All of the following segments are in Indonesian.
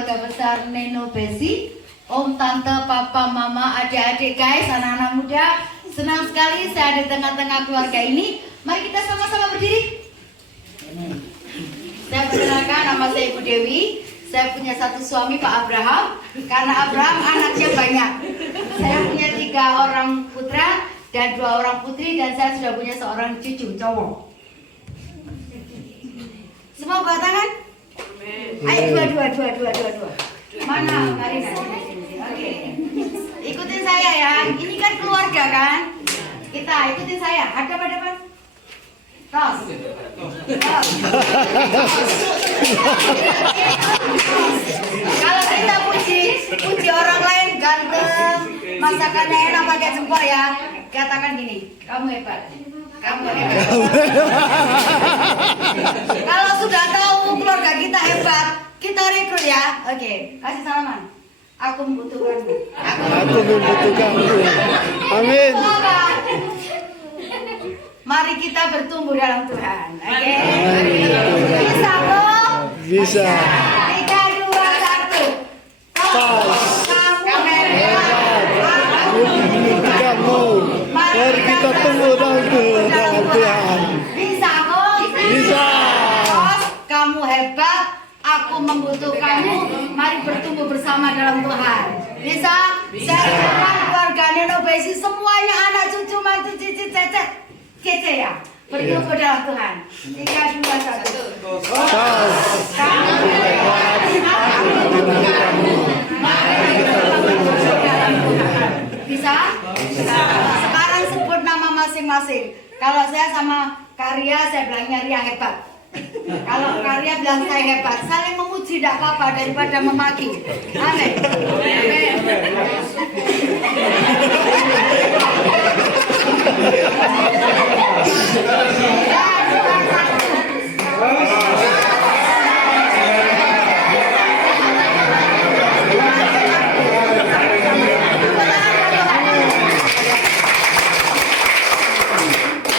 keluarga besar Neno Besi, Om, Tante, Papa, Mama, adik-adik guys, anak-anak muda. Senang sekali saya ada di tengah-tengah keluarga ini. Mari kita sama-sama berdiri. Saya perkenalkan, nama saya Ibu Dewi. Saya punya satu suami, Pak Abraham. Karena Abraham anaknya banyak. Saya punya 3 orang putra dan 2 orang putri, dan saya sudah punya seorang cucu cowok. Semua buat tangan? Ayo dua. Mana Marina? Oke. Ikutin saya ya. Ini kan keluarga kan? Kita ikutin saya. Hadap. Tos. Kalau kita puji orang lain ganteng, masakannya enak pakai jempol ya. Katakan gini, kamu hebat. Kamu hebat. Kalau sudah tahu keluarga kita hebat, kita rekrut ya. Oke, kasih salaman. Aku membutuhkanmu. Aku membutuhkanmu. Amin. Mari kita bertumbuh dalam Tuhan. Oke. Bisa kok? Bisa. 3, 2, 1. Kamu hebat. Aku membutuhkanmu. Mari kita tumbuh dalam Tuhan. Bisa kok? Bisa. Kamu hebat. Aku membutuhkanmu. Mari bertumbuh bersama dalam Tuhan. Bisa? Saya harapkan keluarga Neno Besi semuanya anak cucu mantu cici cecet. Kece ya, bertumbuh dalam Tuhan. 3, 2, 1. Kamu hebat. Aku membutuhkanmu. Mari bertumbuh dalam Tuhan. Bisa? Sekarang sebut nama masing-masing. Kalau saya sama Karya, saya bilangnya Ria hebat. Kalau Karya bilang saya hebat, saling memuji tidak apa-apa daripada memaki. Amin.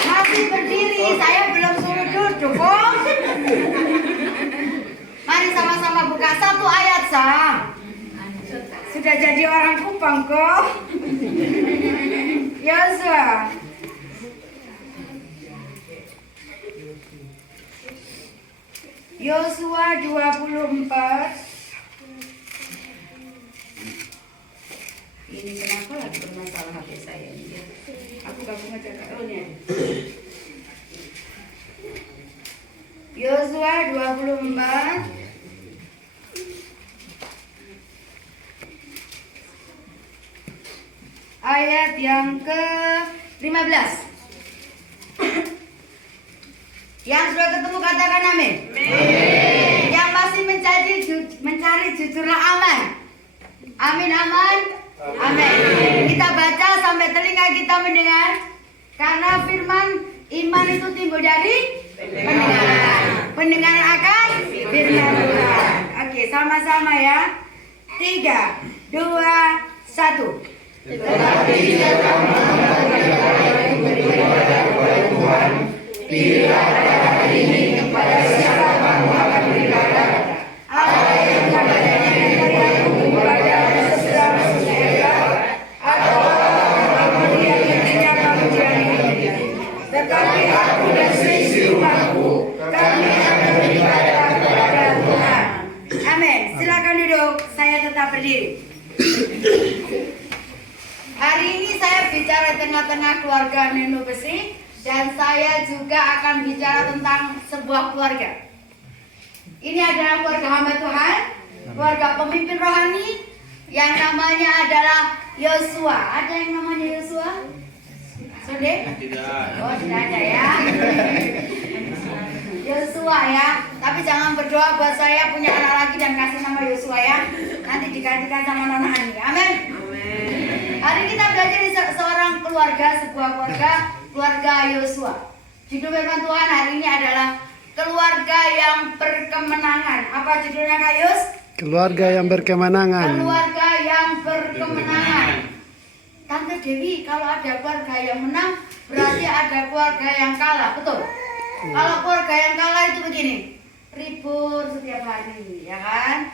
Masih berdiri, saya belum suruh duduk kok. Mari sama-sama buka 1 ayat sah. Sudah jadi orang Kupang kok. Yosua. Yosua 24. Ini kenapa lagi bermasalah HP saya ini? Aku gabung aja ke Yosua 24. Ayat yang ke-15. Yang sudah ketemu katakan amin. Yang masih mencari jujurlah aman. Amin, aman. Amin. Kita baca sampai telinga kita mendengar. Karena firman iman itu timbul dari pendengaran. Pendengaran akan firman Tuhan. Oke, sama-sama ya. 3, 2, 1. Tetapi jika kamu yang beribadah kepada Tuhan, pilihlah pada hari ini kepada siapa kamu akan beribadah. Allah yang kepadanya yang beribadah sesudah manusia, atau kamu yang tidak kamu jalani. Tetapi aku dan seisi rumahku, kami akan beribadah kepada Tuhan. Amin. Silakan duduk. Saya tetap berdiri. Hari ini saya bicara tengah-tengah keluarga Neno Besi, dan saya juga akan bicara tentang sebuah keluarga. Ini adalah keluarga hamba Tuhan, keluarga pemimpin rohani yang namanya adalah Yosua. Ada yang namanya Yosua? Sudah? Oh, tidak ada ya. Yosua ya. Tapi jangan berdoa buat saya punya anak lagi dan kasih nama Yosua ya. Nanti digantikan sama Nona Ani. Amin. Hari kita belajar di seorang keluarga, sebuah keluarga Yosua. Judul firman Tuhan hari ini adalah keluarga yang berkemenangan. Apa judulnya Kak Yus? Keluarga yang berkemenangan. Keluarga yang berkemenangan. Tante Dewi, kalau ada keluarga yang menang, berarti ada keluarga yang kalah, betul? Kalau keluarga yang kalah itu begini, ribut setiap hari, ya kan?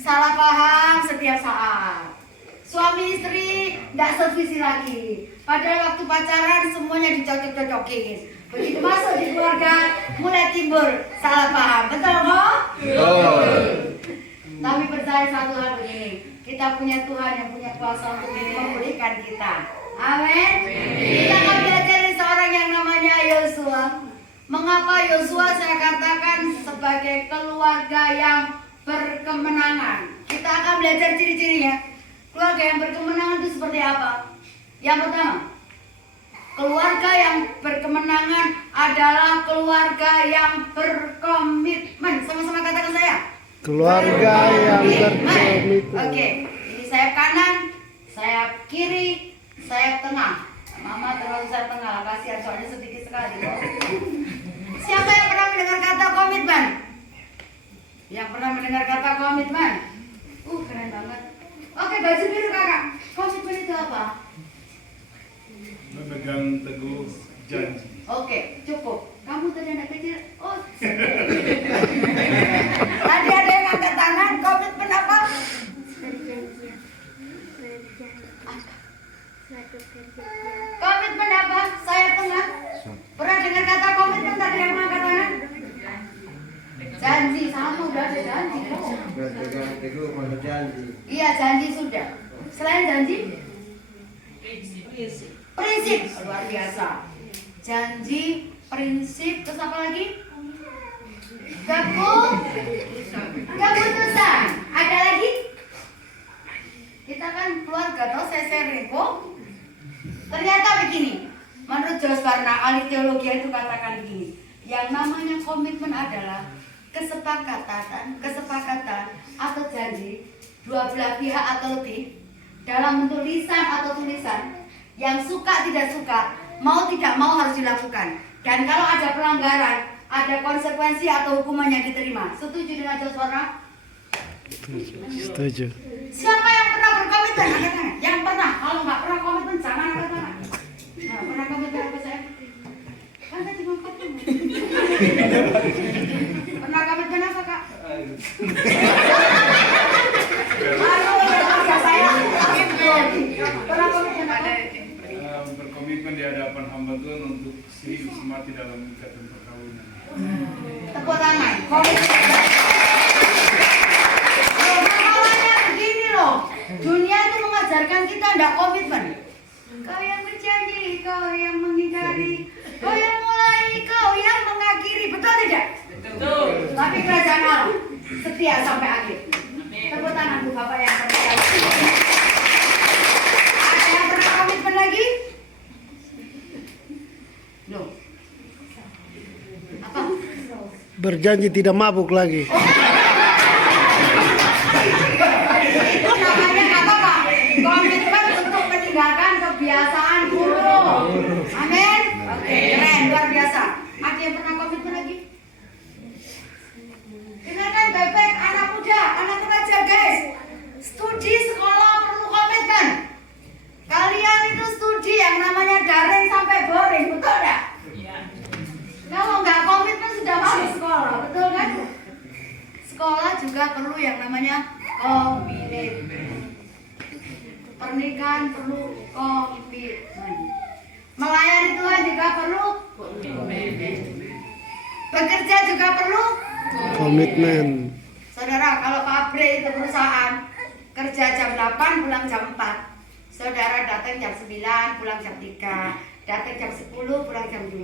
salah paham setiap saat. Suami istri nggak sevisi lagi. Padahal waktu pacaran semuanya dicocok-cocokin. Begitu masuk di keluarga, mulai timbul salah paham. Betul kok? Tapi percaya satu hal begini, kita punya Tuhan yang punya kuasa untuk memulihkan kita. Amin. Kita akan belajar dari seorang yang namanya Yosua. Mengapa Yosua saya katakan sebagai keluarga yang berkemenangan? Kita akan belajar ciri-cirinya. Keluarga yang berkemenangan itu seperti apa? Yang pertama, keluarga yang berkemenangan adalah keluarga yang berkomitmen. Sama-sama katakan saya. Keluarga yang berkomitmen. Oke, ini sayap kanan, sayap kiri, sayap tengah. Mama terlalu sayap tengah, kasihan soalnya sedikit sekali. Siapa yang pernah mendengar kata komitmen? Yang pernah mendengar kata komitmen? Keren banget. Oke, baju biru kakak. Komitmen itu apa? Memegang teguh janji. Oke, cukup. Kamu tadi anak kecil. Oh, tadi ada yang angkat tangan. Komitmen apa? Komitmen apa? Saya tengah. Pernah dengar kata komitmen tadi yang angkat tangan? Janji, sama udah ada janji. Berpegang teguh pada janji. Iya, janji sudah. Selain janji? Prinsip. Luar biasa. Janji, prinsip, terus apa lagi? Keputusan. Ada lagi? Kita kan keluarga, toh saya sharing kok. Ternyata begini. Menurut Jos Barna, ahli teologi itu katakan begini. Yang namanya komitmen adalah kesepakatan atau janji dua belah pihak atau lebih dalam bentuk lisan atau tulisan yang suka tidak suka, mau tidak mau harus dilakukan. Dan kalau ada pelanggaran, ada konsekuensi atau hukuman yang diterima. Setuju dengan Jos Barna? Setuju. Siapa yang pernah berkomitmen? Angkat tangan. Yang pernah. Kalau nggak pernah komitmen, jangan angkat tangan. Nah, pernah komitmen apa saya? Kan saya cuma komitmen. Pernah komitmen apa kak? Saya. Pernah komitmen apa? Berkomitmen di hadapan hamba Tuhan untuk hidup semati dalam ikatan perkawinan. Tepuk tangan. Komitmen. Masalahnya begini loh. Dunia itu mengajarkan kita tidak komitmen. Kau yang berjanji, kau yang menghindari, kau yang mulai, kau yang mengakhiri. Betul tidak? Betul. Tapi kerajaan Allah setia sampai akhir. Tepuk tangan Bu Bapak yang percaya. Ada yang pernah komitmen lagi? Loh. Apa? Berjanji tidak mabuk lagi. Itu namanya apa Pak? Komitmen untuk meninggalkan kebiasaan buruk. Amin. Oke, keren, luar biasa. Ada yang pernah komitmen lagi? Dengarkan baik-baik anak muda, anak remaja guys. Studi sekolah perlu komitmen. Kalian itu studi yang namanya daring sampai boring, betul nggak? Iya. Kalau nggak komitmen sudah masuk sekolah, betul kan? Sekolah juga perlu yang namanya komitmen. Pernikahan perlu komitmen. Melayani Tuhan juga perlu komitmen. Bekerja juga perlu Komitmen. Saudara, kalau pabrik itu perusahaan kerja jam 8 pulang jam 4. Saudara datang jam 9 pulang jam 3. Datang jam 10 pulang jam 2.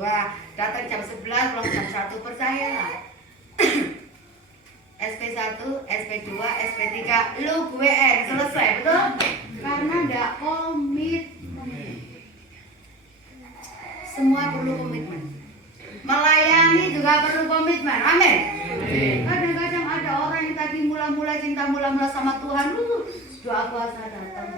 Datang jam 11 pulang jam 1. Percayalah. SP1, SP2, SP3, lu gue N, selesai, betul? Karena nggak komitmen. Semua perlu komitmen. Melayani juga perlu komitmen, amin. Kadang-kadang ada orang yang tadi mula-mula cinta mula-mula sama Tuhan, doa puasa datang,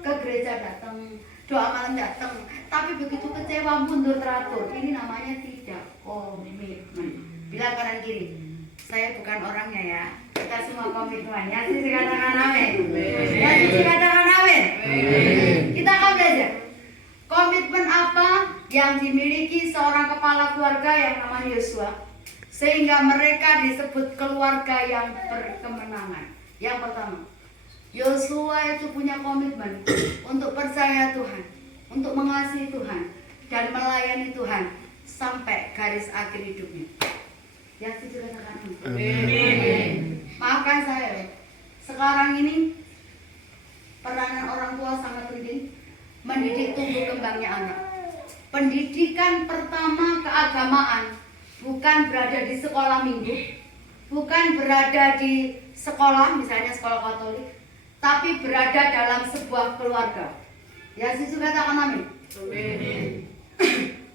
ke gereja datang, doa malam datang, tapi begitu kecewa mundur teratur. Ini namanya tidak komitmen. Bilang kanan kiri, saya bukan orangnya ya. Kita semua komitmen. Ya, sisi katakan amin. Ya, sisi katakan amin. Kita akan belajar komitmen apa yang dimiliki seorang kepala keluarga yang namanya Yosua, sehingga mereka disebut keluarga yang berkemenangan. Yang pertama, Yosua itu punya komitmen untuk percaya Tuhan, untuk mengasihi Tuhan, dan melayani Tuhan sampai garis akhir hidupnya. Ya, setuju katakan amin. Maafkan saya, sekarang ini peranan orang tua sangat penting mendidik tumbuh kembangnya anak. Pendidikan pertama keagamaan bukan berada di sekolah minggu, bukan berada di sekolah, misalnya sekolah Katolik, tapi berada dalam sebuah keluarga. Ya, setuju katakan amin.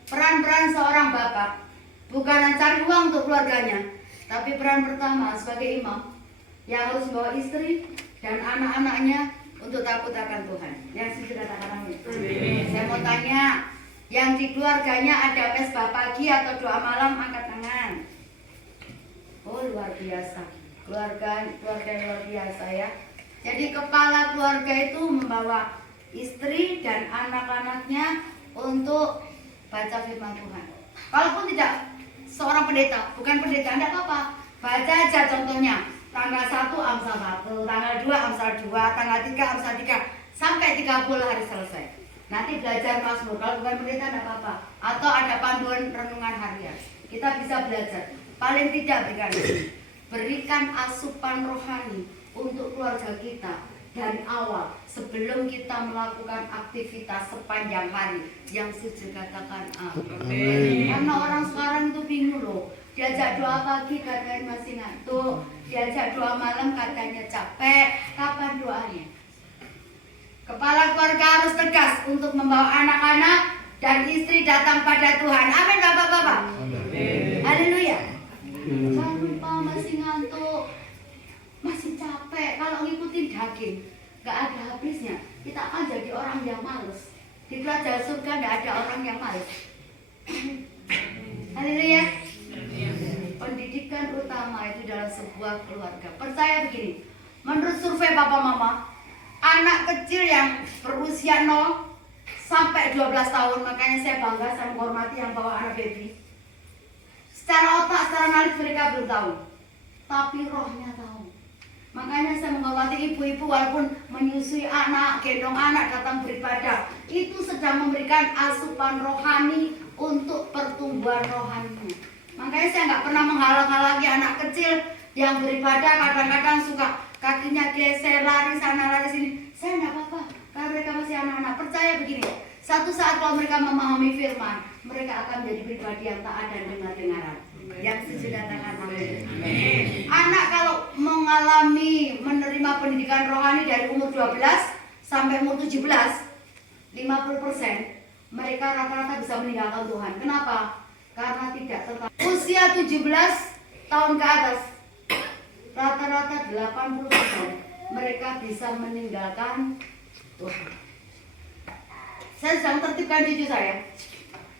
Peran-peran seorang bapak bukan mencari uang untuk keluarganya, tapi peran pertama sebagai imam yang harus membawa istri dan anak-anaknya untuk takut akan Tuhan. Yang setuju katakan amin. Saya mau tanya, yang di keluarganya ada mesbah pagi atau doa malam, angkat tangan. Oh, luar biasa. Keluarga luar biasa ya. Jadi kepala keluarga itu membawa istri dan anak-anaknya untuk baca firman Tuhan. Kalaupun tidak seorang pendeta, bukan pendeta, tidak apa-apa. Baca aja contohnya. Tanggal 1 Amsal 1, tanggal 2 Amsal 2, tanggal 3 Amsal 3, sampai 30 hari selesai. Nanti belajar Mazmur, kalau bukan pendeta tidak apa-apa. Atau ada panduan renungan harian. Kita bisa belajar. Paling tidak berikan asupan rohani untuk keluarga kita dari awal sebelum kita melakukan aktivitas sepanjang hari. Yang setuju katakan amin. Karena orang sekarang itu bingung loh. Diajak doa pagi katanya masih ngantuk, diajak doa malam katanya capek. Kapan doanya? Kepala keluarga harus tegas untuk membawa anak-anak dan istri datang pada Tuhan. Amin Bapak-bapak. Haleluya. Jangan lupa masih ngantuk, masih capek. Kalau ngikutin daging gak ada habisnya. Kita akan jadi orang yang males. Di kerajaan surga gak ada orang yang males. Haleluya. Pendidikan utama itu dalam sebuah keluarga. Percaya begini, menurut survei Papa Mama, anak kecil yang berusia 0 sampai 12 tahun, makanya saya bangga, saya menghormati yang bawa anak baby. Secara otak, secara analis mereka belum tahu, tapi rohnya tahu. Makanya saya menghormati ibu-ibu walaupun menyusui anak, gendong anak, datang beribadah, itu sedang memberikan asupan rohani untuk pertumbuhan rohaninya. Makanya saya nggak pernah menghalang-halangi anak kecil yang beribadah, kadang-kadang suka kakinya geser, lari sana, lari sini. Saya nggak apa-apa, karena mereka masih anak-anak. Percaya begini, satu saat kalau mereka memahami firman, mereka akan menjadi pribadi yang taat dan dengar-dengaran. Yang setuju katakan amin. Anak kalau mengalami menerima pendidikan rohani dari umur 12 sampai umur 17, 50% mereka rata-rata bisa meninggalkan Tuhan. Kenapa? Karena tidak tertarik. Usia 17 tahun ke atas, rata-rata 80% mereka bisa meninggalkan Tuhan. Saya sedang tertibkan cucu saya.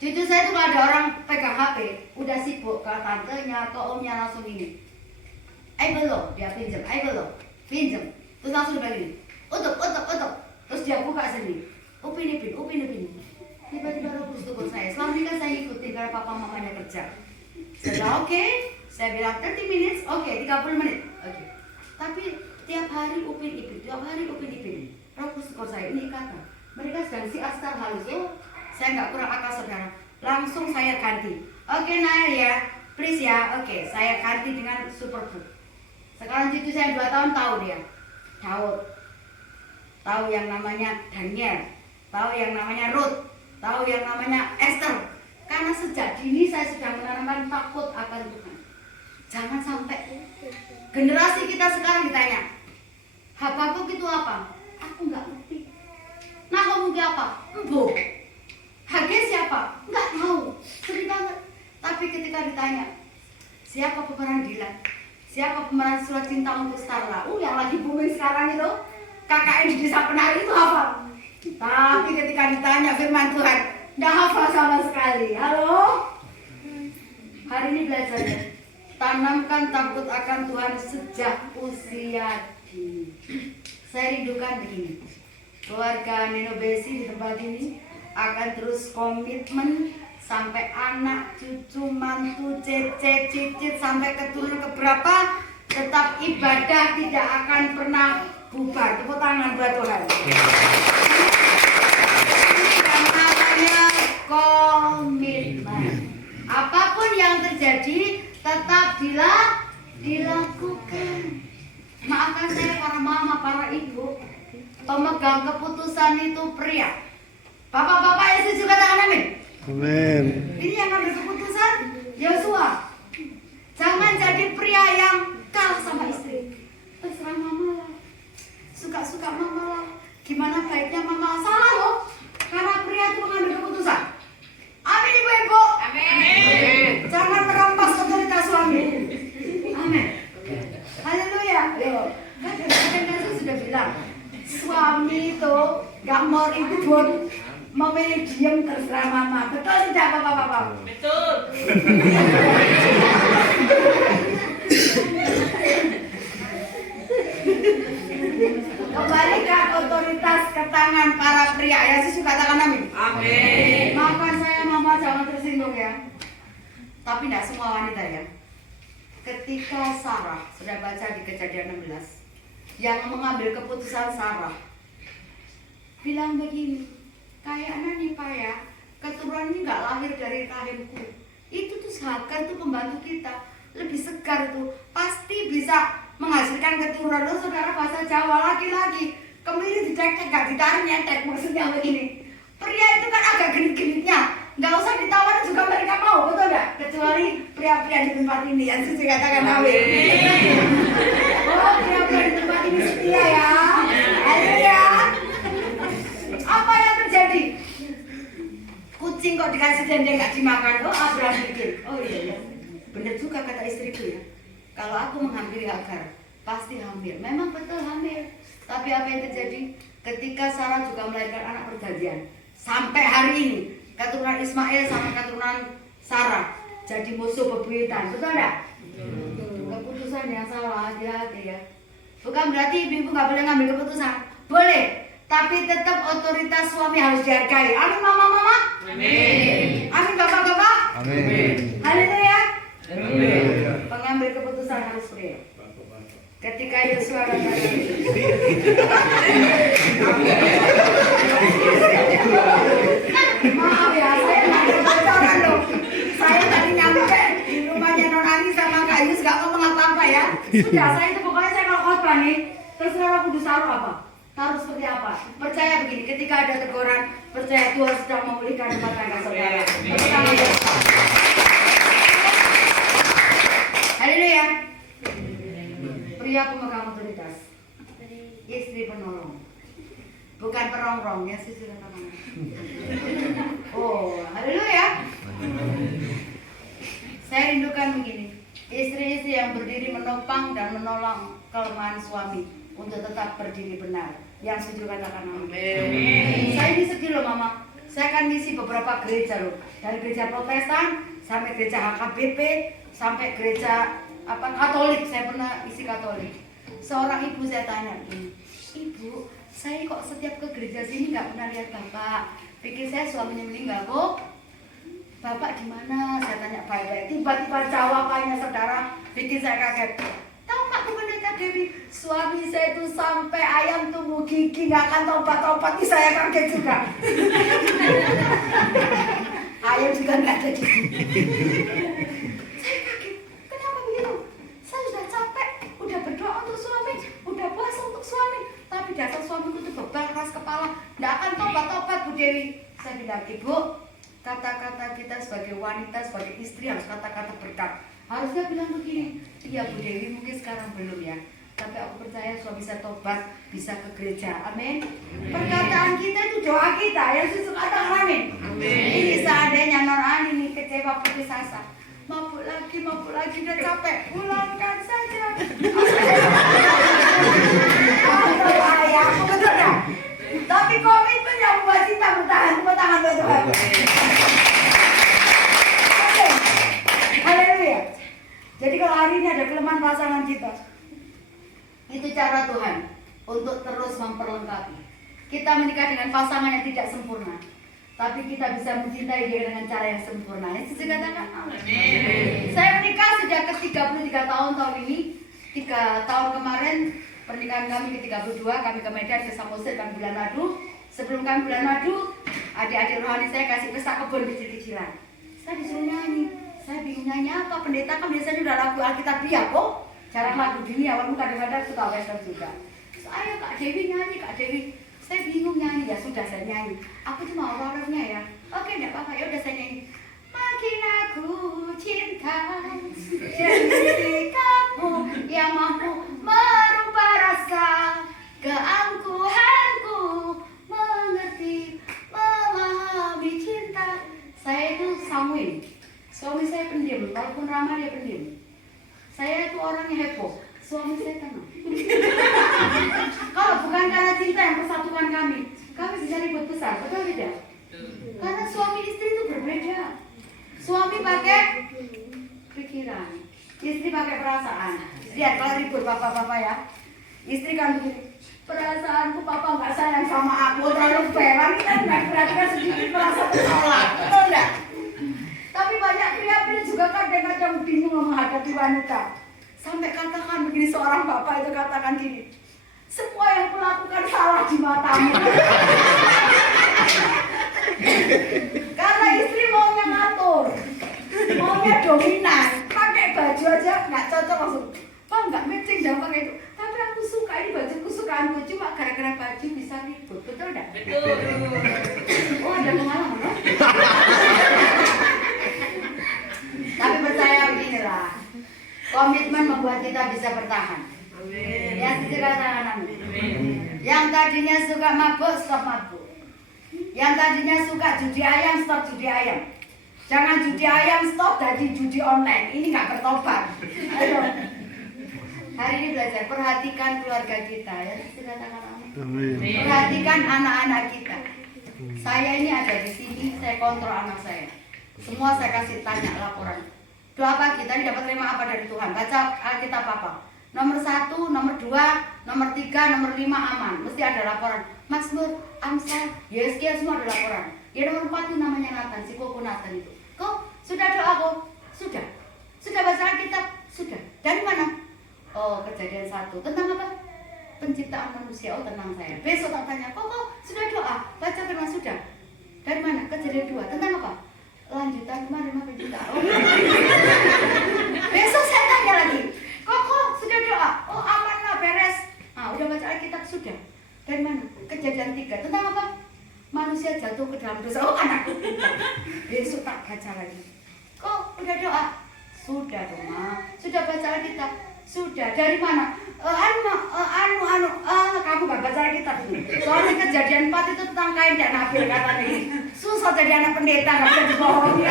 Cucu saya itu kalau ada orang pegang HP, udah sibuk ke tantenya, ke omnya langsung ini. Belum, dia pinjam, belum, pinjam. Terus langsung begini, utup. Terus dia buka sendiri. Upin ipin. Tiba-tiba Roh Kudus tegur saya. Selama ini kan saya ikutin karena papa mamanya kerja. Setelah oke, saya bilang 30 minutes, oke, 30 menit, oke. Tapi tiap hari upin ipin. Roh Kudus tegur saya, ini ikatan. Mereka sedang siar secara halus. Saya nggak kurang akal saudara. Langsung saya ganti. Oke, Naya ya, please ya. Oke, saya ganti dengan Superbook. Sekarang cucu saya 2 tahun tahu dia. Daud. Tahu yang namanya Daniel. Tahu yang namanya Ruth. Tahu yang namanya Esther. Karena sejak dini saya sudah menanamkan takut akan Tuhan. Jangan sampai generasi kita sekarang ditanya, Habakuk itu apa? Aku nggak ngerti. Nahum itu apa? Embo. Hagai siapa? Nggak tahu. Sering banget. Tapi ketika ditanya, siapa pemeran Dilan? Siapa pemeran surat cinta untuk Starla? Yang lagi booming sekarang itu, KKN di desa penari itu apa? Tapi ketika ditanya firman Tuhan, nggak hafal sama sekali. Halo? Hari ini belajarnya, tanamkan takut akan Tuhan sejak usia dini. Saya rindukan begini, keluarga Neno Besi di tempat ini akan terus komitmen sampai anak, cucu, mantu, cece, cicit, sampai keturunan keberapa, tetap ibadah tidak akan pernah bubar. Tepuk tangan buat Tuhan. Yang namanya komitmen. Apapun yang terjadi tetap dilakukan. Maafkan saya para mama, para ibu, pemegang keputusan itu pria. Bapak-bapak yang setuju katakan amin. Amin. Ini yang ambil keputusan Yosua. Jangan jadi pria yang kalah sama istri. Terserah mama lah. Suka-suka mama lah. Gimana baiknya mama, salah loh. Karena pria itu mengambil keputusan. Amin ibu-ibu. Amin. Jangan merampas otoritas suami. Amin. Haleluya. Kan Yesus sudah bilang, suami itu gak mau ribut, mau diem terserah mama. Betul tidak bapak-bapak? Betul. Kembalikan otoritas ke tangan para pria. Yesus katakan amin. Amin. Maafkan saya mama, jangan tersinggung ya. Tapi tidak semua wanita ya. Ketika Sarah, sudah baca di Kejadian 16, yang mengambil keputusan Sarah bilang begini, kayaknya nih Pak ya, keturunan ini nggak lahir dari rahimku. Itu tuh Hagar tuh pembantu kita, lebih segar tuh, pasti bisa menghasilkan keturunan. Lo saudara bahasa Jawa laki-laki, kemiri dicek-cek nggak ditarik nyetek, maksudnya begini. Pria itu kan agak genit-genitnya, nggak usah ditawar juga mereka mau, betul nggak? Kecuali pria-pria di tempat ini, yang sudah katakan amin. Oh, pria-pria di tempat ini setia ya. Haleluya. Apa yang terjadi? Kucing kok dikasih dendeng nggak dimakan? Oh, Abraham mikir. Oh iya ya, bener juga kata istriku ya. Kalau aku menghampiri Hagar, pasti hamil. Memang betul hamil. Tapi apa yang terjadi? Ketika Sarah juga melahirkan anak perjanjian, sampai hari ini keturunan Ismail sama keturunan Sarah jadi musuh bebuyutan, betul nggak? Keputusan yang salah, hati-hati ya. Bukan berarti ibu nggak boleh ngambil keputusan, boleh. Tapi tetap otoritas suami harus dihargai. Amin mama-mama. Amin. Amin bapak-bapak. Amin. Haleluya. Amin. Pengambil keputusan harus pria. Ketika Yosua katakan, maaf ya, saya nggak ada bocoran loh. Saya tadi nyampe di rumahnya Non Ani sama Kak Yus nggak ngomong apa-apa ya. Sudah, saya itu pokoknya saya kalau khotbah nih, terserah Roh Kudus taruh apa, taruh seperti apa. Percaya begini, ketika ada teguran, percaya Tuhan sedang memulihkan rumah tangga saudara. Haleluya. Pria pemegang otoritas, istri penolong, bukan perongrong ya sih sudah katakan. Oh, haleluya. Saya rindukan begini, istri-istri yang berdiri menopang dan menolong kelemahan suami untuk tetap berdiri benar. Yang setuju katakan amin. Saya ini sedih loh mama. Saya akan misi beberapa gereja loh, dari gereja Protestan sampai gereja HKBP sampai gereja Katolik. Saya pernah isi Katolik. Seorang ibu saya tanya gini, ibu, saya kok setiap ke gereja sini nggak pernah lihat bapak. Pikir saya suaminya meninggal kok. Bapak di mana? Saya tanya baik-baik. Tiba-tiba jawabannya saudara bikin saya kaget. Tahu Pak Pendeta Dewi, suami saya itu sampai ayam tumbuh gigi nggak akan tobat-tobat. Ini saya kaget juga. Ayam juga nggak ada gigi. Saya kaget. Kenapa begitu? Saya sudah capek, udah berdoa untuk suami, udah puasa untuk suami, tapi dasar suamiku itu beban keras kepala, nggak akan tobat-tobat Bu Dewi. Saya bilang, Ibu, kata-kata kita sebagai wanita, sebagai istri harus kata-kata berkat. Harusnya bilang begini, iya Bu Dewi mungkin sekarang belum ya, tapi aku percaya suami saya tobat, bisa ke gereja. Amin. Perkataan kita itu doa kita, yang susu katakan amin. Ini seandainya Non Ani nih kecewa putus asa, mabuk lagi udah capek, pulangkan saja. Atau ayah, aku betul ya. Tapi komitmen yang membuat kita bertahan, bertahan Tuhan. Oke, haleluya. Jadi kalau hari ini ada kelemahan pasangan kita, itu cara Tuhan untuk terus memperlengkapi. Kita menikah dengan pasangan yang tidak sempurna, tapi kita bisa mencintai dia dengan cara yang sempurna. Itu saya katakan amin. Saya menikah sudah ke 33 tahun ini, 3 tahun kemarin pernikahan kami ke-32, kami ke Medan, ke Samosir, kami bulan madu. Sebelum kami bulan madu, adik-adik rohani saya kasih pesta kebun kecil-kecilan. Saya disuruh nyanyi, saya bingung nyanyi apa. Pendeta kan biasanya udah lagu Alkitabiah kok, jarang lagu dunia, walaupun kadang-kadang suka western juga. Terus ayo Kak Dewi nyanyi, Kak Dewi. Saya bingung nyanyi, ya sudah saya nyanyi. Aku cuma orangnya ya. Oke, enggak apa-apa, ya udah saya nyanyi. Makin aku cinta jadi kamu yang mampu merubah rasa keangkuhanku, mengerti, memahami cinta. Saya itu Samuel, suami saya pendiam, walaupun ramah dia pendiam. Saya itu orangnya heboh, suami saya tenang. Kalau bukan karena cinta yang persatukan kami bisa ribut besar, betul tidak? Karena suami istri itu berbeda. Suami pakai pikiran, istri pakai perasaan. Lihat kalau ribut bapak-bapak ya, istri kan begini, perasaanku papa nggak sayang sama aku, terlalu fair, kan nggak kira-kira sedikit merasa bersalah, betul nggak? Tapi banyak pria-pria juga kadang-kadang bingung menghadapi wanita. Sampai katakan begini, seorang bapak itu katakan gini, semua yang kulakukan salah di matamu. Karena istri maunya ngatur, maunya dominan, pakai baju aja nggak cocok langsung. Pak nggak matching jangan pakai itu. Tapi aku suka ini baju kesukaanku, cuma gara-gara baju bisa ribut, betul nggak? Betul. Oh ada pengalaman loh. Tapi percaya beginilah, komitmen membuat kita bisa bertahan. Ya segera tangan. Yang tadinya suka mabuk, stop mabuk. Yang tadinya suka judi ayam, stop judi ayam. Jangan judi ayam, stop jadi judi online. Ini nggak bertobat. Ayo. Hari ini belajar, perhatikan keluarga kita ya. Amin. Perhatikan anak-anak kita. Saya ini ada di sini, saya kontrol anak saya. Semua saya kasih tanya laporan. Doa pagi, tadi dapat terima apa dari Tuhan? Baca Alkitab apa? Nomor 1, nomor 2, nomor 3, nomor 5 aman. Mesti ada laporan. Mazmur, Amsal, Yesaya semua ada laporan. Ya nomor 4 itu namanya Nathan, si koko Nathan itu. Kok sudah doa kok? Sudah. Sudah baca Alkitab? Sudah. Dari mana? Oh, Kejadian 1. Tentang apa? Penciptaan manusia. Oh, tenang saya. Besok tak tanya, kok sudah doa? Baca firman sudah. Dari mana? Kejadian 2. Tentang apa? Lanjutan kemarin apa juga? Oh. Besok saya tanya lagi. Kok sudah doa? Oh, aman lah, beres. Nah, udah baca Alkitab sudah. Dari mana? Kejadian 3. Tentang apa? Manusia jatuh ke dalam dosa. Oh, anakku. Besok tak baca lagi. Kok udah doa? Sudah dong, Ma. Sudah baca Alkitab? Sudah. Dari mana? Kamu gak baca Alkitab itu. Soalnya Kejadian 4 itu tentang Kain dan Habil katanya. Susah jadi anak pendeta, gak bisa dibohongi.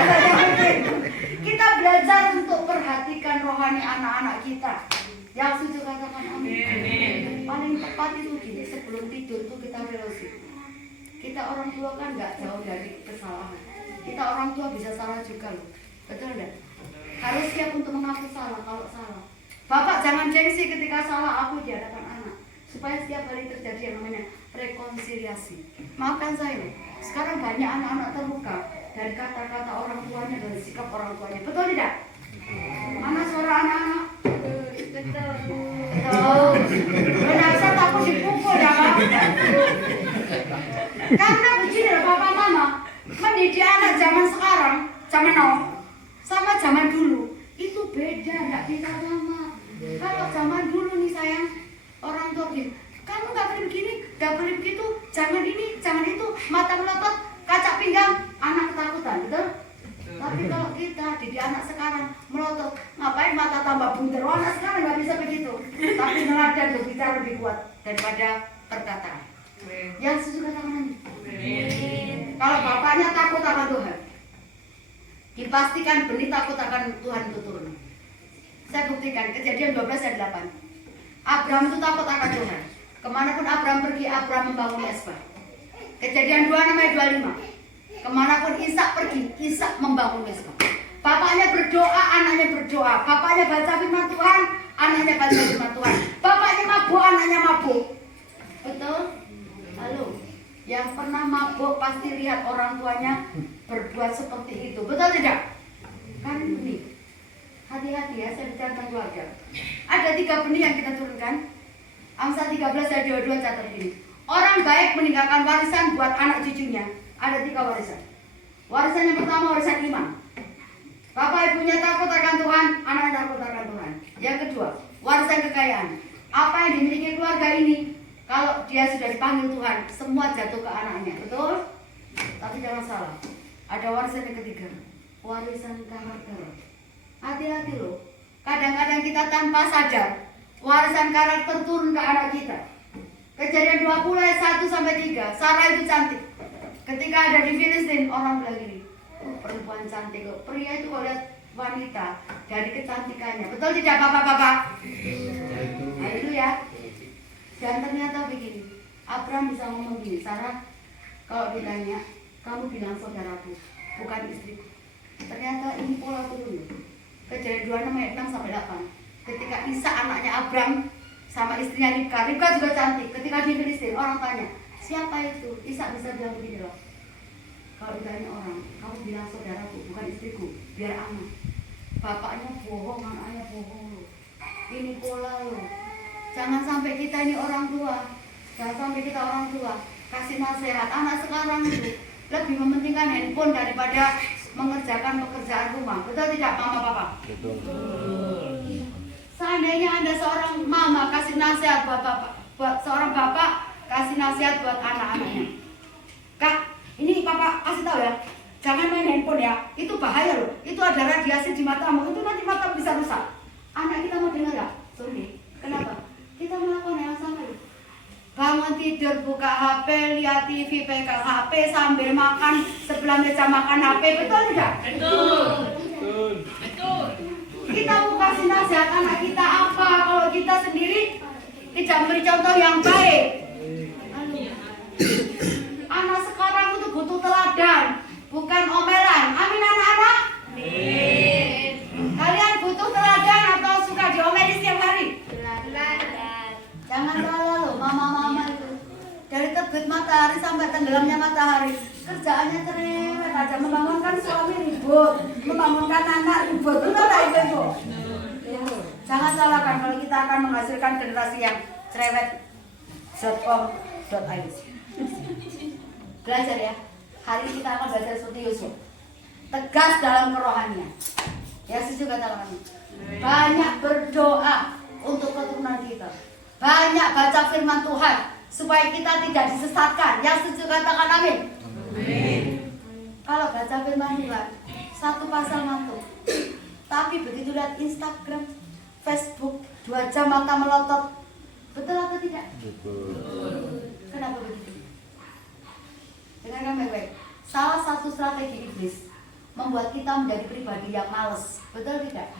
Kita belajar untuk perhatikan rohani anak-anak kita. Yang setuju katakan amin. Paling tepat itu gini, sebelum tidur itu kita relasi. Kita orang tua kan gak jauh dari kesalahan. Kita orang tua bisa salah juga loh. Betul gak? Harus siap untuk mengaku salah kalau salah. Bapak jangan gengsi ketika salah aku di hadapan anak. Supaya setiap kali terjadi yang namanya rekonsiliasi. Maafkan saya, sekarang banyak anak-anak terluka dari kata-kata orang tuanya, dari sikap orang tuanya. Betul tidak? Mana suara anak-anak? Betul. Benar, saya takut dipukul ya Pak. Karena begini loh Bapak Mama, mendidik anak zaman sekarang, zaman now, sama zaman dulu itu beda, nggak bisa sama. Kalau zaman dulu nih sayang, orang tua gini, kamu nggak boleh begini, nggak boleh begitu, jangan ini, jangan itu, mata melotot, kaca pinggang, anak ketakutan, betul? Tapi kalau kita didik anak sekarang melotot, ngapain mata tambah bunter? Oh, anak sekarang nggak bisa begitu, tapi neladan berbicara lebih kuat daripada perkataan. Yang sesuka tangan. Kalau bapaknya takut akan Tuhan, dipastikan benih takut akan Tuhan itu turun. Saya buktikan, Kejadian 12 ayat 8. Abraham itu takut akan Tuhan. Kemanapun Abraham pergi, Abraham membangun mesbah. Kejadian 2 ayat 25. Kemanapun Ishak pergi, Ishak membangun mesbah. Bapaknya berdoa, anaknya berdoa. Bapaknya baca firman Tuhan, anaknya baca firman Tuhan. Bapaknya mabuk, anaknya mabuk. Betul? Halo? Yang pernah mabuk pasti lihat orang tuanya berbuat seperti itu. Betul tidak? Kan ini. Hati hati-hati ya, saya bicara tentang keluarga. Ada 3 benih yang kita turunkan. Amsal 13 ayat 22 catat begini. Orang baik meninggalkan warisan buat anak cucunya. Ada 3 warisan. Warisan yang pertama warisan iman. Bapak ibunya takut akan Tuhan, anaknya takut akan Tuhan. Yang kedua, warisan kekayaan. Apa yang dimiliki keluarga ini, kalau dia sudah dipanggil Tuhan, semua jatuh ke anaknya, betul? Tapi jangan salah. Ada warisan yang ketiga, warisan karakter. Hati-hati loh. Kadang-kadang kita tanpa sadar, warisan karakter turun ke anak kita. Kejadian 20 ayat 1 sampai 3. Sarah itu cantik. Ketika ada di Filistin, orang bilang gini, oh, perempuan cantik kok. Pria itu kalau lihat wanita dari kecantikannya. Betul tidak bapak-bapak? Nah itu ya. Dan ternyata begini, Abraham bisa ngomong gini, Sarah, kalau ditanya, kamu bilang saudaraku, bukan istriku. Ternyata ini pola turun. Kejadian 26 ayat 6 sampai 8. Ketika Isa anaknya Abraham sama istrinya Ribka juga cantik. Ketika di Filistin, orang tanya, siapa itu? Isa bisa bilang begini loh. Kalau ditanya orang, kamu bilang saudaraku, bukan istriku, biar aman. Bapaknya bohong, anaknya bohong loh. Ini pola loh. Jangan sampai kita ini orang tua. Jangan sampai kita orang tua kasih nasihat. Anak sekarang itu lebih mementingkan handphone daripada mengerjakan pekerjaan rumah. Betul tidak mama papa? Betul. Seandainya Anda seorang mama kasih nasihat buat seorang bapak kasih nasihat buat anak-anaknya. Kak, ini papa kasih tahu ya. Jangan main handphone ya. Itu bahaya loh. Itu ada radiasi di matamu. Itu nanti mata bisa rusak. Anak kita mau dengar ya? Sorry. Kenapa? Kita melakukan yang sama loh. Bangun tidur, buka HP, lihat TV, pegang HP sambil makan, sebelah meja makan HP, betul tidak? Betul. Kita mau kasih nasihat anak kita apa kalau kita sendiri tidak memberi contoh yang baik? Anak sekarang itu butuh teladan, bukan omelan. Amin anak-anak? Kalian butuh teladan atau suka diomeli setiap hari? Jangan salah loh, mama-mama itu. Dari terbit matahari sampai tenggelamnya matahari, kerjaannya cerewet aja, membangunkan suami ribut, membangunkan anak ribut, betul tak itu? Jangan salahkan kalau kita akan menghasilkan generasi yang cerewet.com.id. Belajar ya. Hari ini kita akan belajar seperti Yusuf. Tegas dalam kerohanian. Ya setuju kata kami. Banyak berdoa untuk keturunan kita. Banyak baca firman Tuhan supaya kita tidak disesatkan. Yang setuju katakan amin. Amin. Kalau baca firman Tuhan, 1 pasal ngantuk. Tapi begitu lihat Instagram, Facebook, 2 jam mata melotot. Betul atau tidak? Betul. Kenapa begitu? Dengarkan baik-baik. Salah satu strategi iblis membuat kita menjadi pribadi yang males. Betul tidak?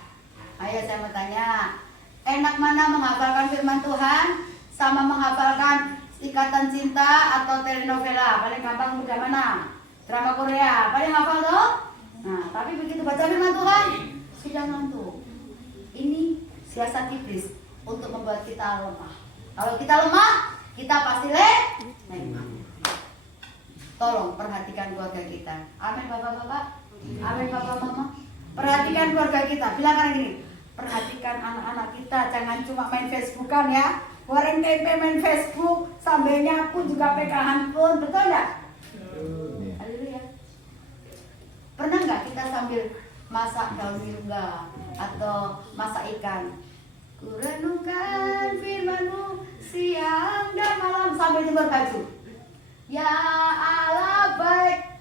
Ayo saya mau tanya. Enak mana menghafalkan firman Tuhan sama menghafalkan Ikatan Cinta atau telenovela? Paling gampang mudah mana? Drama Korea. Paling hafal toh? Nah, tapi begitu baca firman Tuhan sudah ngantuk. Ini siasat iblis untuk membuat kita lemah. Kalau kita lemah, kita pasti lemah. Tolong perhatikan keluarga kita. Amin bapak-bapak. Amin bapak-mama. Perhatikan keluarga kita. Bilang gini. Perhatikan anak-anak kita, jangan cuma main Facebookan ya. Goreng tempe main Facebook, sambil nyapu juga pegang handphone, betul nggak? Haleluya. Pernah nggak kita sambil masak daun mirungga atau masak ikan? Kurenungkan firman-Mu siang dan malam sambil jemur baju. Ya Allah baik.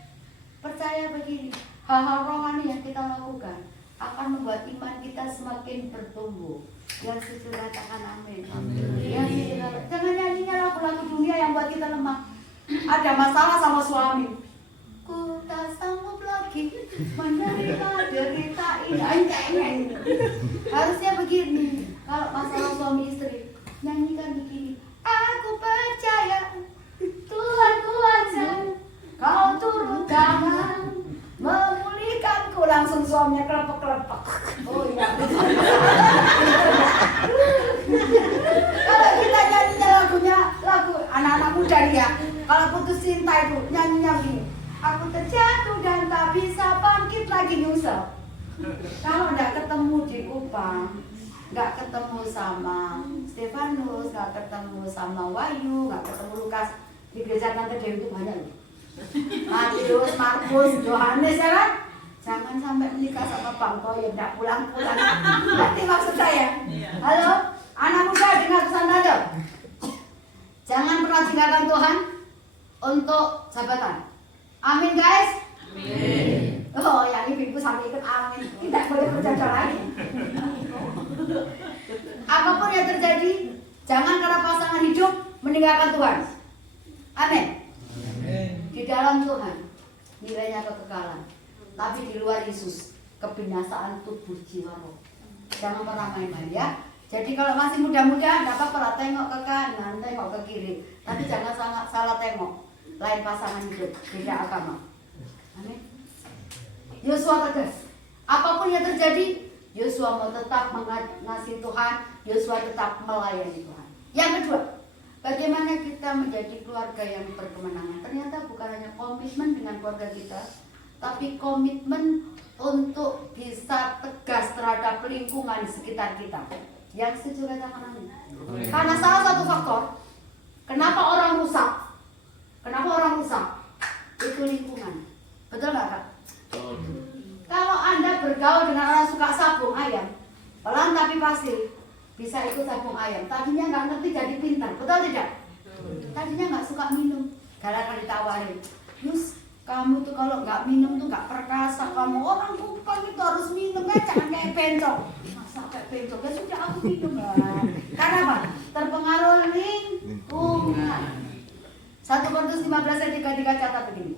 Percaya begini, hal-hal rohani yang kita lakukan akan membuat iman kita semakin bertumbuh. Yang setuju katakan amin. Amin. Jangan nyanyinya lagu-lagu dunia yang buat kita lemah. Ada masalah sama suami. Ku tak sanggup lagi menerima derita ini. Harusnya begini. Kalau masalah suami istri, nyanyikan begini. Aku percaya Tuhan kuasa, Kau turun tangan memulihkanku. Langsung suaminya kelepek-kelepek. Oh iya. Kalau kita nyanyinya lagu anak-anak muda nih ya. Kalau putus cinta itu nyanyinya gini. Aku terjatuh dan tak bisa bangkit lagi nyusel. Kalau tidak ketemu di Jepang, nggak ketemu sama Stefanus, nggak ketemu sama Wahyu, nggak ketemu Lukas. Di gereja Tante Dewi itu banyak loh. Matius, Markus, Yohanes ya kan? Jangan sampai menikah sama Bang Toyo, nggak pulang-pulang. Berarti maksud saya. Halo, anak muda dengar pesan Tante. Jangan pernah tinggalkan Tuhan untuk jabatan. Amin guys. Amin. Oh, yang ibu sampai ikut amin. Tidak boleh bercanda lagi. Apapun yang terjadi, jangan karena pasangan hidup meninggalkan Tuhan. Amin. Di dalam Tuhan nilainya kekekalan, tapi di luar Yesus kebinasaan tubuh jiwa roh. Jangan pernah main-main ya. Jadi kalau masih muda-muda, tidak apa-apa lah, tengok ke kanan, tengok ke kiri, tapi jangan salah tengok. Lain pasangan hidup, beda agama. Amin. Yosua tegas, apapun yang terjadi, Yosua mau tetap mengasihi Tuhan, Yosua tetap melayani Tuhan. Yang kedua, bagaimana kita menjadi keluarga yang berkemenangan? Ternyata bukan hanya komitmen dengan keluarga kita, tapi komitmen untuk bisa tegas terhadap lingkungan di sekitar kita. Yang setuju katakan amin. Karena salah satu faktor kenapa orang rusak itu lingkungan. Betul nggak Kak? Kalau Anda bergaul dengan orang suka sabung ayam, pelan tapi pasti bisa ikut sabung ayam. Tadinya nggak ngerti jadi pintar, betul tidak? Tadinya nggak suka minum, gara-gara ditawarin, Yus, kamu tuh kalau nggak minum tuh nggak perkasa. Kamu orang Kupang itu harus minum kan, jangan kayak bencong. Masa kayak bencong? Ya sudah aku minum lah. Karena apa? Terpengaruh lingkungan. 1 Korintus 15 ayat 3 catat begini.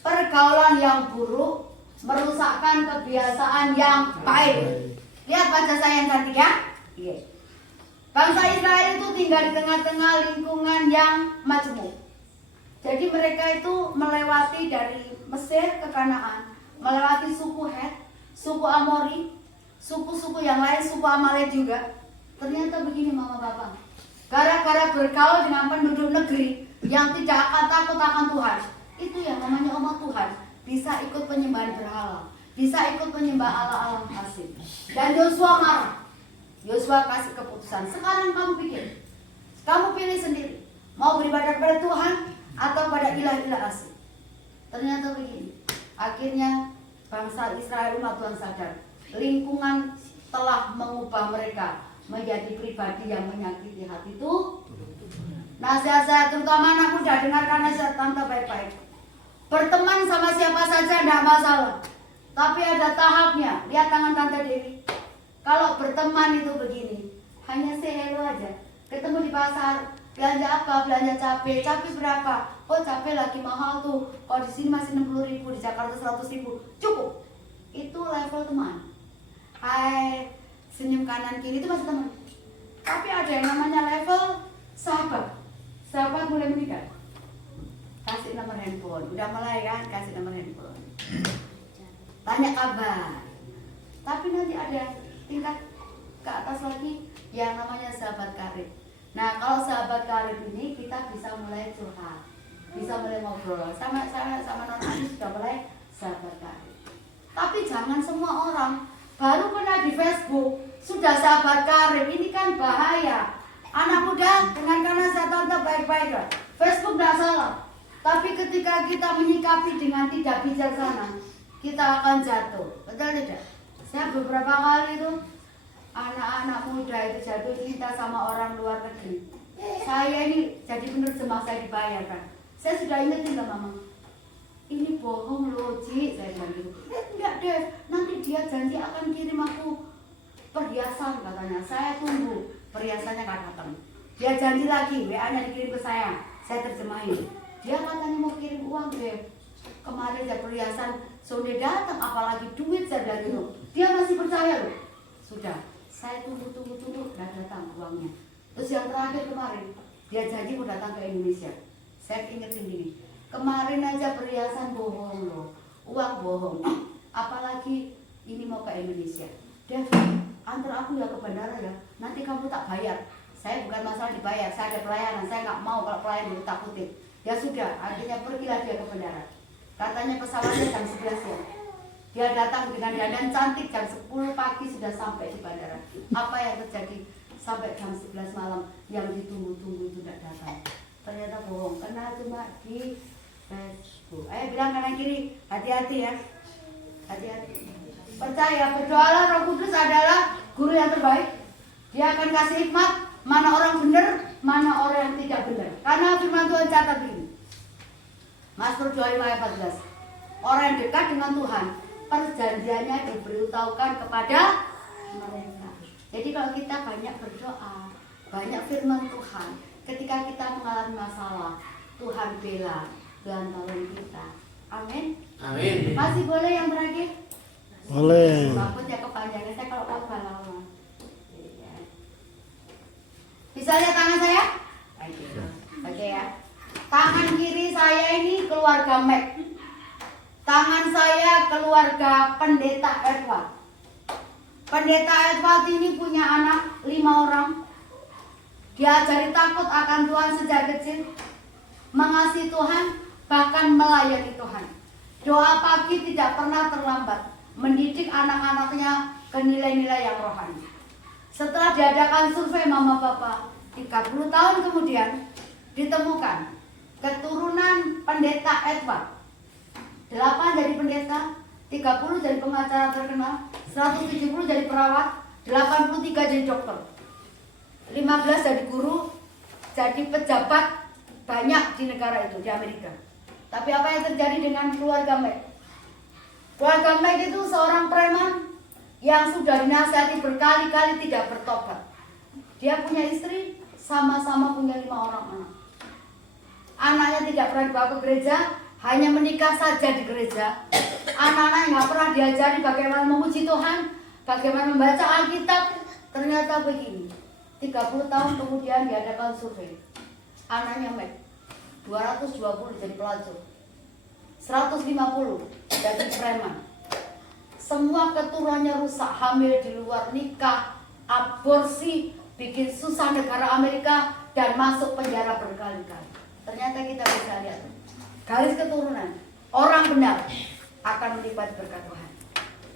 Pergaulan yang buruk merusakkan kebiasaan yang baik. Lihat baca saya yang cantik ya. Iya. Bangsa Israel itu tinggal di tengah-tengah lingkungan yang majemuk. Jadi mereka itu melewati dari Mesir ke Kanaan, melewati suku Het, suku Amori, suku-suku yang lain, suku Amalek juga. Ternyata begini mama bapak, gara-gara bergaul dengan penduduk negeri yang tidak akan takut akan Tuhan, itu yang namanya umat Tuhan bisa ikut penyembahan berhala, bisa ikut menyembah Allah asing. Dan Yosua marah. Yosua kasih keputusan, sekarang kamu pikir, kamu pilih sendiri, mau beribadah kepada Tuhan atau pada ilah-ilah asing. Ternyata begini, akhirnya bangsa Israel umat Tuhan sadar, lingkungan telah mengubah mereka menjadi pribadi yang menyakiti hati Tuhan. Nasihat saya terutama anak muda, dengarkan nasihat tante baik-baik. Berteman sama siapa saja tidak masalah, tapi ada tahapnya. Lihat tangan tante Dewi. Kalau berteman itu begini, hanya say hello aja. Ketemu di pasar, belanja apa? Belanja cabai. Cabai berapa? Oh cabai lagi mahal tuh. Kalau di sini masih 60.000, di Jakarta 100.000. Cukup. Itu level teman. Hai, senyum kanan kiri itu masih teman. Tapi ada yang namanya level sahabat. Sahabat mulai menikah. Kasih nomor handphone. Udah mulai kan? Kasih nomor handphone. Tanya kabar. Tapi nanti ada tingkat ke atas lagi yang namanya sahabat karib. Nah kalau sahabat karib ini kita bisa mulai curhat, bisa mulai ngobrol sama non Ani sudah mulai sahabat karib. Tapi jangan semua orang baru kenal di Facebook sudah sahabat karib, ini kan bahaya. Anak muda dengarkan nasihat tante baik-baik. Facebook tidak salah, tapi ketika kita menyikapi dengan tidak bijaksana, kita akan jatuh. Betul tidak? Saya beberapa kali itu anak-anak muda itu jatuh cinta sama orang luar negeri. Saya ini jadi penerjemah, saya dibayarkan. Saya sudah ingetin ke mama, ini bohong loh Ci, saya bilang gitu. Enggak deh, nanti dia janji akan kirim aku perhiasan katanya. Saya tunggu, perhiasannya nggak datang. Dia janji lagi, WA-nya dikirim ke saya terjemahin. Dia katanya mau kirim uang deh. Kemarin ada perhiasan, sudah datang, apalagi duit, saya bilang gitu. Dia masih percaya loh. Sudah, saya tunggu, gak datang uangnya. Terus yang terakhir kemarin, dia janji mau datang ke Indonesia. Saya ingetin gini, kemarin aja perhiasan bohong loh, uang bohong. Apalagi ini mau ke Indonesia. Dev, antar aku ya ke bandara ya, nanti kamu tak bayar. Saya bukan masalah dibayar, saya ada pelayanan, saya nggak mau kalau pelayan ditakutin. Ya sudah, akhirnya pergilah dia ke bandara. Katanya pesawatnya jam 11 ya. Dia datang dengan dandan cantik jam 10 pagi sudah sampai di bandara. Apa yang terjadi? Sampai jam 11 malam yang ditunggu-tunggu itu tidak datang. Ternyata bohong, karena cuma di Facebook. Ayo bilang kanan kiri, hati-hati ya. Hati-hati. Percaya, berdoalah, Roh Kudus adalah guru yang terbaik. Dia akan kasih hikmat, mana orang benar, mana orang yang tidak benar. Karena firman Tuhan catat ini. Mazmur 25 ayat 14. Orang yang dekat dengan Tuhan, perjanjiannya diberitahukan kepada mereka. Jadi kalau kita banyak berdoa, banyak firman Tuhan, ketika kita mengalami masalah, Tuhan bela dan tolong kita. Amin. Amin. Masih boleh yang terakhir? Boleh. Takut ya kepanjangan saya kalau tahu lama. Bisa lihat tangan saya? Oke ya. Tangan kiri saya ini keluarga Mac. Tangan saya keluarga Pendeta Edward. Pendeta Edward ini punya anak 5 orang. Diajari takut akan Tuhan sejak kecil, mengasihi Tuhan, bahkan melayani Tuhan. Doa pagi tidak pernah terlambat, mendidik anak-anaknya ke nilai-nilai yang rohani. Setelah diadakan survei mama papa, 30 tahun kemudian ditemukan keturunan Pendeta Edward. 8 jadi pendeta, 30 jadi pengacara terkenal, 170 jadi perawat, 83 jadi dokter, 15 jadi guru, jadi pejabat banyak di negara itu, di Amerika. Tapi apa yang terjadi dengan keluarga Mac? Keluarga Mac itu seorang preman yang sudah dinasihati berkali-kali tidak bertobat. Dia punya istri, sama-sama punya 5 orang anak. Anaknya tidak pernah dibawa ke gereja, hanya menikah saja di gereja. Anak-anak yang nggak pernah diajari bagaimana memuji Tuhan, bagaimana membaca Alkitab. Ternyata begini, 30 tahun kemudian diadakan survei. Anaknya Mac, 220 jadi pelacur, 150 jadi preman. Semua keturunannya rusak, hamil di luar nikah, aborsi, bikin susah negara Amerika, dan masuk penjara berkali-kali. Ternyata kita bisa lihat garis keturunan. Orang benar akan melipat berkat Tuhan.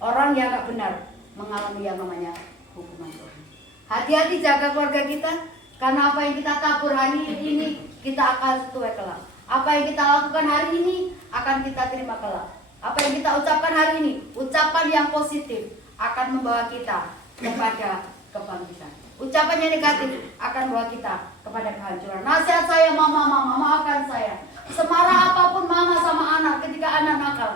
Orang yang gak benar mengalami yang namanya hukuman Tuhan. Hati-hati jaga keluarga kita, karena apa yang kita tabur hari ini kita akan tuai kelak. Apa yang kita lakukan hari ini akan kita terima kelak. Apa yang kita ucapkan hari ini, ucapan yang positif akan membawa kita kepada kebangkitan. Ucapan yang negatif akan membawa kita kepada kehancuran. Nasihat saya, mama, maafkan saya. Semarah apapun mama sama anak ketika anak nakal,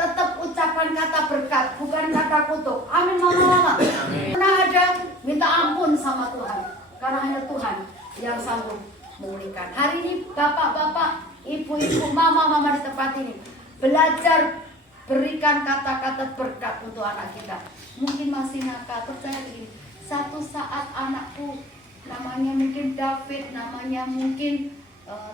tetap ucapan kata berkat, bukan kata kutuk. Amin, mama. Pernah ada minta ampun sama Tuhan, karena hanya Tuhan yang sanggup memulihkan. Hari ini bapak-bapak, ibu-ibu, mama di tempat ini belajar berikan kata-kata berkat untuk anak kita. Mungkin masih nakal, percaya begini, satu saat anakku, namanya mungkin David, namanya mungkin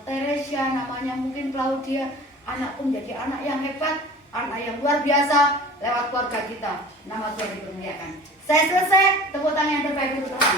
Teresia, namanya mungkin Claudia, anakku menjadi anak yang hebat, anak yang luar biasa lewat keluarga kita. Nama Tuhan dipermuliakan. Saya selesai, tepuk tangan yang terbaik untuk Tuhan.